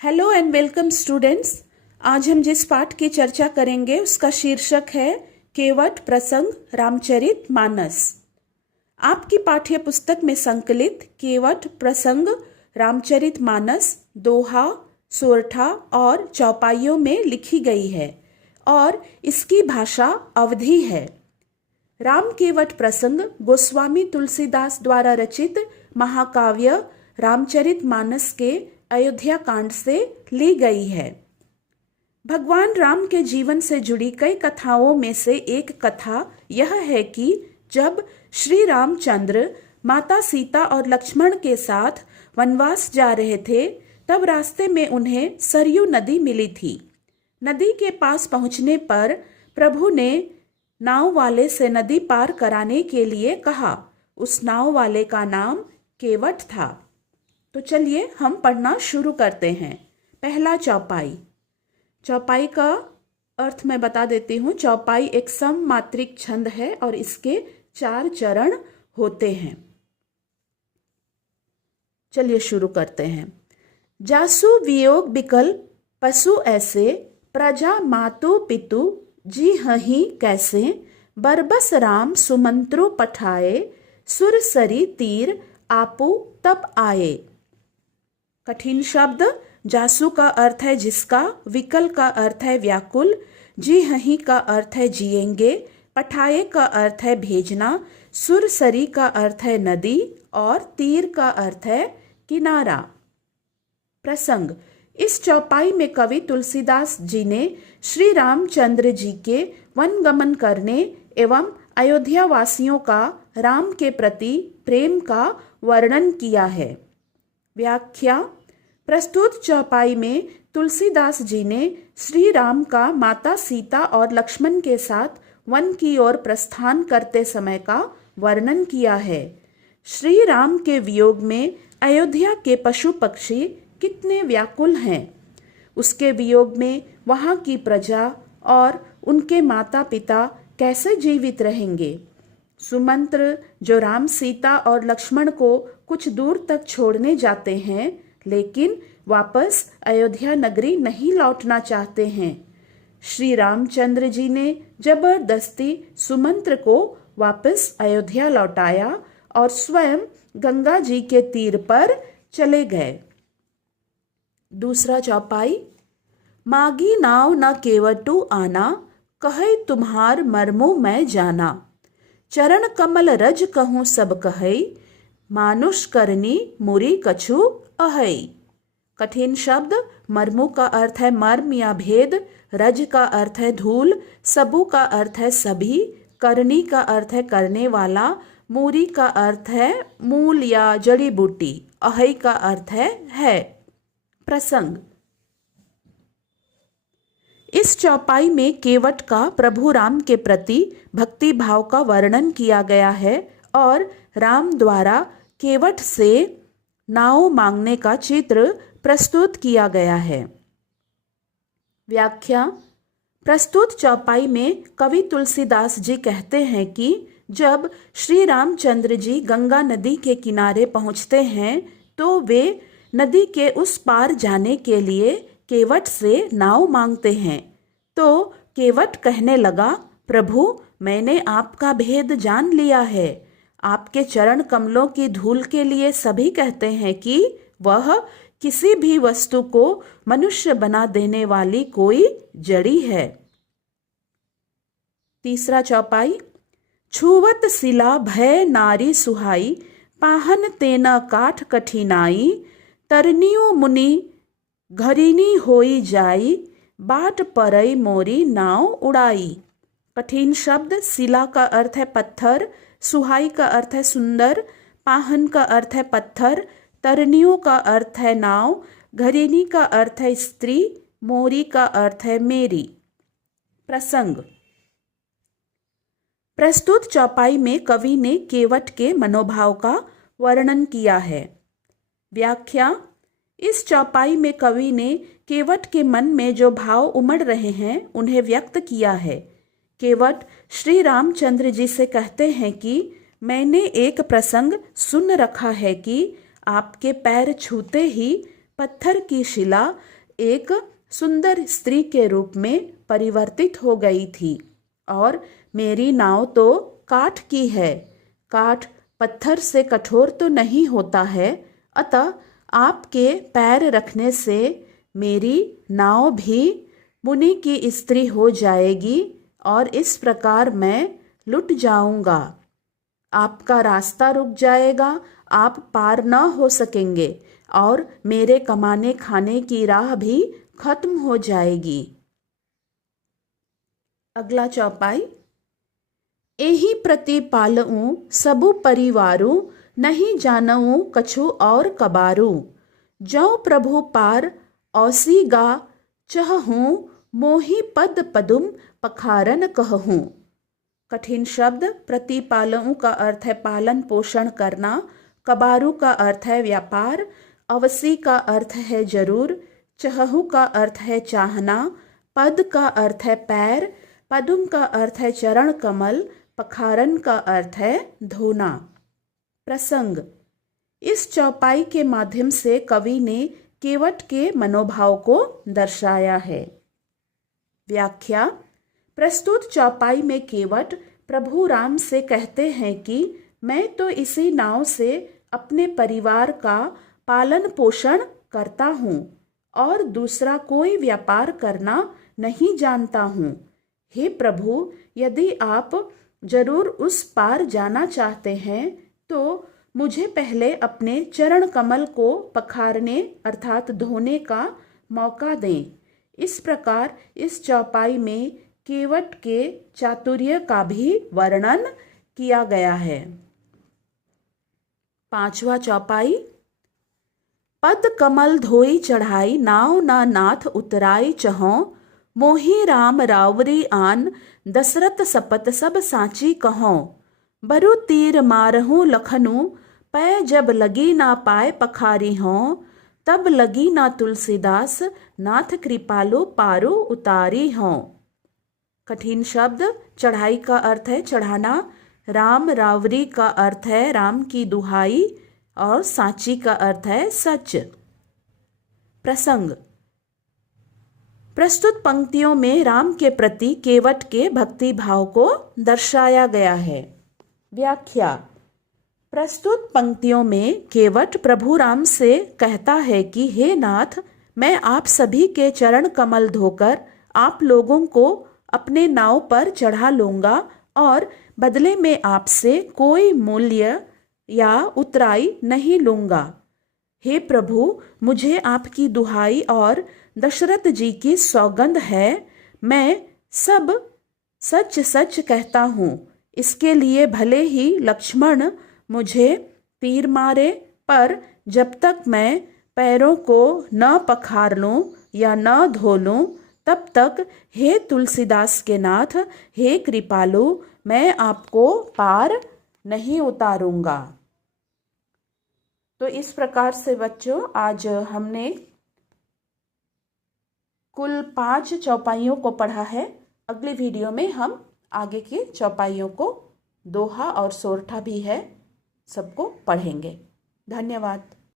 Hello and welcome students. आज हम जिस पाठ की चर्चा करेंगे उसका शीर्षक है केवट प्रसंग रामचरित मानस। आपकी पाठ्य पुस्तक में संकलित केवट प्रसंग रामचरित मानस दोहा, सोरठा और चौपाइयों में लिखी गई है और इसकी भाषा अवधी है। राम केवट प्रसंग गोस्वामी तुलसीदास द्वारा रचित महाकाव्य रामचरित मानस के अयोध्या कांड से ली गई है। भगवान राम के जीवन से जुड़ी कई कथाओं में से एक कथा यह है कि जब श्री रामचंद्र माता सीता और लक्ष्मण के साथ वनवास जा रहे थे तब रास्ते में उन्हें सरयू नदी मिली थी। नदी के पास पहुंचने पर प्रभु ने नाव वाले से नदी पार कराने के लिए कहा। उस नाव वाले का नाम केवट था। तो चलिए हम पढ़ना शुरू करते हैं। पहला चौपाई। चौपाई का अर्थ मैं बता देती हूँ। चौपाई एक सममात्रिक छंद है और इसके 4 चरण होते हैं। चलिए शुरू करते हैं। जासु वियोग बिकल पशु ऐसे, प्रजा मातु पितु जी हही कैसे, बरबस राम सुमंत्रो पठाए, सुरसरी तीर आपू तप आए। कठिन शब्द। जासु का अर्थ है जिसका, विकल का अर्थ है व्याकुल, जी हही का अर्थ है जिएंगे, पठाए का अर्थ है भेजना, सुरसरी का अर्थ है नदी और तीर का अर्थ है किनारा। प्रसंग। इस चौपाई में कवि तुलसीदास जी ने श्री रामचंद्र जी के वन गमन करने एवं अयोध्या वासियों का राम के प्रति प्रेम का वर्णन किया है। व्याख्या। प्रस्तुत चौपाई में तुलसीदास जी ने श्री राम का माता सीता और लक्ष्मण के साथ वन की ओर प्रस्थान करते समय का वर्णन किया है। श्री राम के वियोग में अयोध्या के पशु पक्षी कितने व्याकुल हैं। उसके वियोग में वहाँ की प्रजा और उनके माता पिता कैसे जीवित रहेंगे। सुमंत्र जो राम सीता और लक्ष्मण को कुछ दूर तक छोड़ने जाते हैं लेकिन वापस अयोध्या नगरी नहीं लौटना चाहते हैं। श्री रामचंद्र जी ने जबरदस्ती सुमंत्र को वापस अयोध्या लौटाया और स्वयं गंगा जी के तीर पर चले गए। दूसरा चौपाई। मागी नाव न केवटू आना, कहे तुम्हार मर्मो मैं जाना, चरण कमल रज कहूँ सब कहई, मानुष करनी मुरी कछु अहई। कठिन शब्द। मर्मु का अर्थ है मर्म या भेद, रज का अर्थ है धूल, सबू का अर्थ है सभी, करनी का अर्थ है करने वाला, मूरी का अर्थ है मूल या जड़ी बूटी, अहई का अर्थ है। प्रसंग। इस चौपाई में केवट का प्रभु राम के प्रति भक्ति भाव का वर्णन किया गया है और राम द्वारा केवट से नाव मांगने का चित्र प्रस्तुत किया गया है। व्याख्या। प्रस्तुत चौपाई में कवि तुलसीदास जी कहते हैं कि जब श्री रामचंद्र जी गंगा नदी के किनारे पहुंचते हैं तो वे नदी के उस पार जाने के लिए केवट से नाव मांगते हैं। तो केवट कहने लगा, प्रभु मैंने आपका भेद जान लिया है। आपके चरण कमलों की धूल के लिए सभी कहते हैं कि वह किसी भी वस्तु को मनुष्य बना देने वाली कोई जड़ी है। तीसरा चौपाई। छुवत सिला भय नारी सुहाई, पाहन तेना काठ कठिनाई, तरनियो मुनि घरिनी होई जाई, बाट परई मोरी नाव उड़ाई। कठिन शब्द। सिला का अर्थ है पत्थर, सुहाई का अर्थ है सुंदर, पाहन का अर्थ है पत्थर, तरनियों का अर्थ है नाव, घरेनी का अर्थ है स्त्री, मोरी का अर्थ है मेरी। प्रसंग। प्रस्तुत चौपाई में कवि ने केवट के मनोभाव का वर्णन किया है। व्याख्या। इस चौपाई में कवि ने केवट के मन में जो भाव उमड़ रहे हैं उन्हें व्यक्त किया है। केवट श्री रामचंद्र जी से कहते हैं कि मैंने एक प्रसंग सुन रखा है कि आपके पैर छूते ही पत्थर की शिला एक सुंदर स्त्री के रूप में परिवर्तित हो गई थी और मेरी नाव तो काठ की है। काठ पत्थर से कठोर तो नहीं होता है, अतः आपके पैर रखने से मेरी नाव भी मुनि की स्त्री हो जाएगी और इस प्रकार मैं लुट जाऊंगा। आपका रास्ता रुक जाएगा, आप पार न हो सकेंगे और मेरे कमाने खाने की राह भी खत्म हो जाएगी। अगला चौपाई। एही प्रतिपालऊं सबु परिवारू, नहीं जानऊं कछु और कबारू। जौ प्रभु पार औसी गा चहहूँ, मोहि पद पदुम पखारन कहूँ। कठिन शब्द। प्रतिपालऊं का अर्थ है पालन पोषण करना, कबारू का अर्थ है व्यापार, अवसी का अर्थ है जरूर, चहहू का अर्थ है चाहना, पद का अर्थ है पैर, पदुम का अर्थ है चरण कमल, पखारन का अर्थ है धोना। प्रसंग। इस चौपाई के माध्यम से कवि ने केवट के मनोभाव को दर्शाया है। व्याख्या। प्रस्तुत चौपाई में केवट प्रभु राम से कहते हैं कि मैं तो इसी नाव से अपने परिवार का पालन पोषण करता हूँ और दूसरा कोई व्यापार करना नहीं जानता हूँ। हे प्रभु, यदि आप जरूर उस पार जाना चाहते हैं तो मुझे पहले अपने चरण कमल को पखारने अर्थात धोने का मौका दें। इस प्रकार इस चौपाई में केवट के चातुर्य का भी वर्णन किया गया है। पांचवा चौपाई। पद कमल धोई चढ़ाई, नाव ना नाथ उतराई चहों। मोहि राम रावरी आन, दशरथ सपत सब साची कहों। बरु तीर मारहूँ लखनू, पै जब लगी ना पाए पखारी हों। तब लगी ना तुलसीदास, नाथ कृपालु पारू उतारी हों। कठिन शब्द। चढ़ाई का अर्थ है चढ़ाना, राम रावरी का अर्थ है राम की दुहाई और साची का अर्थ है सच। प्रसंग। प्रस्तुत पंक्तियों में राम के प्रति केवट के भक्ति भाव को दर्शाया गया है। व्याख्या। प्रस्तुत पंक्तियों में केवट प्रभु राम से कहता है कि हे नाथ, मैं आप सभी के चरण कमल धोकर आप लोगों को अपने नाव पर चढ़ा लूंगा और बदले में आपसे कोई मूल्य या उतराई नहीं लूंगा। हे प्रभु, मुझे आपकी दुहाई और दशरथ जी की सौगंध है, मैं सब सच सच कहता हूँ। इसके लिए भले ही लक्ष्मण मुझे तीर मारे, पर जब तक मैं पैरों को न पखार लूं या न धो लूं, तब तक हे तुलसीदास के नाथ, हे कृपालु, मैं आपको पार नहीं उतारूंगा। तो इस प्रकार से बच्चों आज हमने कुल 5 चौपाइयों को पढ़ा है। अगली वीडियो में हम आगे की चौपाइयों को, दोहा और सोरठा भी है, सबको पढ़ेंगे। धन्यवाद।